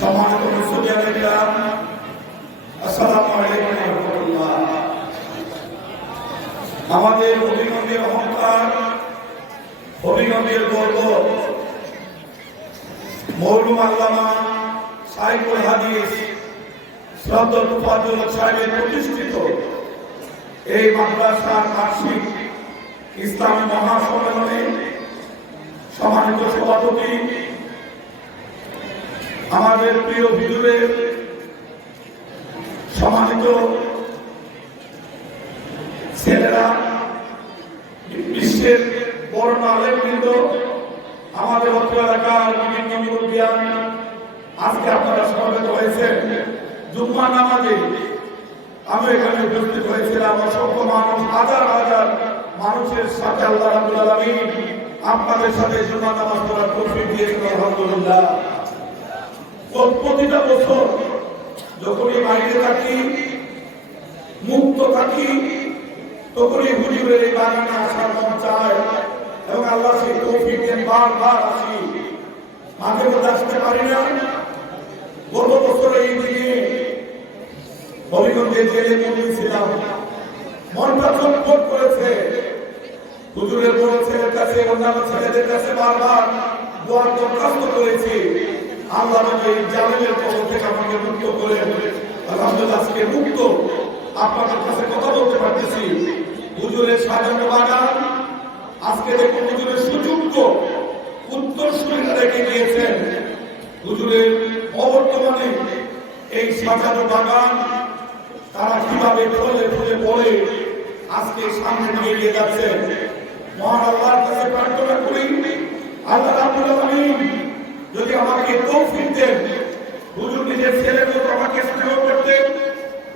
সম্মানিত আলাইকুম রহমতুল্লাহ আমাদের হবিগঞ্জের অহংকার হবিগঞ্জের গর্ব মৌলুম আল্লামা সাইকুল হাদিস শ্রদ্ধ তুফাজুল সাহেবের প্রতিষ্ঠিত এই মাদ্রাসার বার্ষিক ইসলামী মহাসম্মেলনে সম্মানিত সভাপতি আমাদের প্রিয় বিদুরের সম্মানিত ছেলেরা, বিশ্বের বড় আলেমবৃন্দ আমাদের অত্র এলাকার বিভিন্ন মুরব্বিয়ান, আজকে আপনারা সমবেত হয়েছেন। জুম্মা নামাজে আমি এখানে উপস্থিত হয়েছিলাম। অসংখ্য মানুষ, হাজার হাজার মানুষের সাথে আল্লাহ আপনাদের সাথে জুম্মা নামাজ পড়ার তৌফিক দিয়েছেন, আলহামদুলিল্লাহ। প্রতিটা বছর যখনই বাইরে থাকি, মুক্ত থাকি, তখনই হুজুরের এই বাগানে আসার মন চায় এবং আল্লাহ সেই তৌফিক দেন, বারবার আসি। মাঝে মধ্যে আসতে পারি না। গত বছর এই দিনে হবিগঞ্জের জেলে মন্দির ছিলাম। মনটা চটপট করেছে। হুজুরের ছেলের কাছে অন্যান্য ছেলেদের কাছে বারবার দোয়ার দরখাস্ত করেছি। আল্লাহ আমাকে এই জালেমের কবর থেকে আমাকে মুক্ত করে আলহামদুলিল্লাহ, আজকে মুক্ত। আপনাদের কাছে কথা বলতে পারতেছি। হুজুরের সাজানো বাগান, আজকে দেখুন হুজুরের সুযোগ্য উত্তর সুবিধা রেখে দিয়েছেন হুজুরের অবর্তমানে এই সাজানো বাগান, তারা কীভাবে ফলে ফুলে পড়ে, আজকে সামনে নিয়ে এগিয়ে যাচ্ছে। মহান আল্লাহর কাছে প্রার্থনা করি, আল্লাহ রাব্বুল আলামিন যদি আমাকে তৌফিক দেন হুজুর নিজের ছেলের মতো আমাকে স্নেহ করতেন,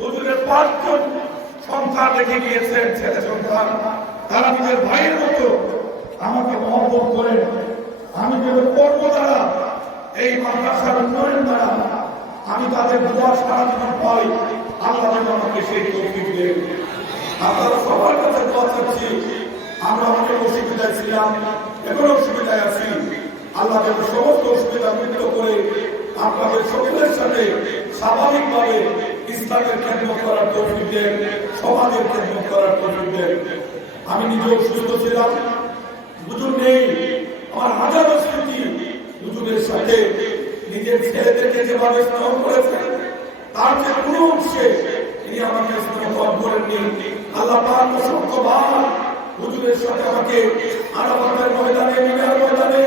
হুজুরের পাঁচজন সন্তান রেখে গিয়েছেন, ছেলে সন্তান, তারা নিজের ভাইয়ের মতো আমাকে মহব্বত করেন। আমি যেন কর্ম দ্বারা এই মাদ্রাসার উন্নয়ন দ্বারা আমি তাদের দোয়া সারা জীবন পাই। আল্লাহ যেন আমাকে সেই তৌফিক দেন। আপনারা সবার কাছে দোয়া চাচ্ছি। আমরা অনেক অসুবিধায় ছিলাম, এখন যেন সমস্ত অসুবিধা মুক্ত করে আপনাদের সকলের সাথে স্বাভাবিকভাবে ইসলামের কেন্দ্র করার তৌফিক দেন, সমাজের কেন্দ্র করার তৌফিক দেন। আমি নিজেও সুস্থ ছিলাম। হুজুর নেই, আমার হাজারো স্মৃতি হুজুরের সাথে। নিজের ছেলেদেরকে যেভাবে স্নেহ করেছেন, তার যে কোনো অংশে তিনি আমাকে স্নেহ করেননি। আল্লাহ পাক অসংখ্য বার হুজুরের সাথে আমাকে আরাফাতের ময়দানে মিনার ময়দানে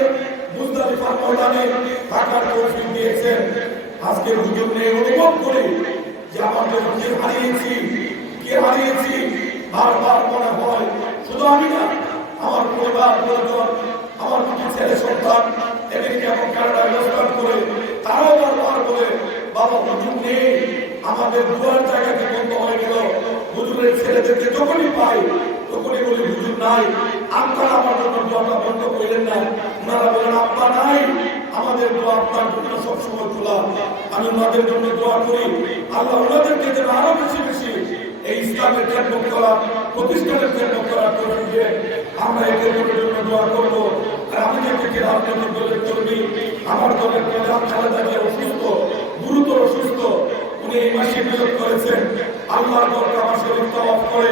মুজদালিফার ময়দানে থাকার তৌফিক দিয়েছেন। আজকে হুজুর নেই অনুভব করি যে আমাকে কে হারিয়েছি কে হারিয়েছি, বারবার মনে হয়। শুধু আমি না, আমার পরিবার, পরিজন, আমার কিছু ছেলে সন্তান, এদেরকে এখন কানাডায় অবস্থান করে, তারাও বারবার বলে, বাবা, হুজুর নেই। আমাদের দুয়ার জায়গাকে বন্ধ হয়ে গেল। হুজুরের ছেলেদেরকে যখনই পাই, তখনই বলি, হুজুর নাই। আপনারা আমার জন্য দোয়াটা বন্ধ করলেন না। ওনারা আমাদের দোয়া আপনার জন্য সবসময় খোলা। আমি ওনাদের জন্য দোয়া করি। আল্লাহ ওনাদেরকে যেন আরও বেশি বেশি এই ইসলামের কেন্দ্র করা, প্রতিষ্ঠানের কেন্দ্র করা করবে আমরা এই কেন্দ্রের জন্য দোয়া করব। আর আমি রাজনৈতিক দলের কর্মী আমার দলের প্রধান খালেদা জিয়া অসুস্থ, গুরুতর অসুস্থ, উনি এই মাসে নিয়োগ করেছেন। আল্লাহর দরকার মাসে করে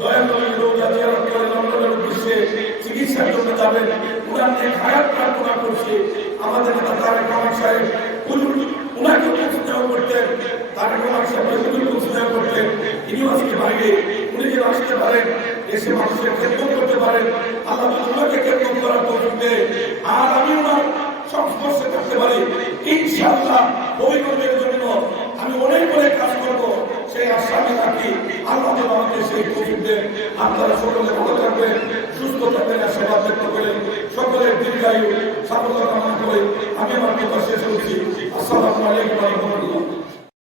দয়াল নবীর রোজা জিয়ারত করে চিকিৎসার জন্য যাবেন। উনার নিয়ে খায়াত প্রার্থনা করছি। আমাদের নেতা তারেক সাহেব হুজুর উনাকে প্রস্তুত করতেন। তারেক রহমান সাহেব হুজুর প্রস্তুত করতেন। ইনিও আজকে বাইরে, উনি যেন আসতে পারেন এসে মানুষের খেদমত করতে পারেন। আল্লাহ ওনাকে খেদমত করার তৌফিক আর আমি ওনার সংস্পর্শে থাকতে পারি। ইনশাআল্লাহ অভিজ্ঞতার জন্য আমি অনেক অনেক কাজ করব। সেই আশা রাখি আল্লাহ আমাকে সেই তৌফিক আপনারা সকলে ভালো থাকবেন আশীর্বাদ ব্যক্ত করেন সকলের দীর্ঘায়ু সর্বদা কামনা করে আমি আমার শেষ করছি। আসসালামু আলাইকুম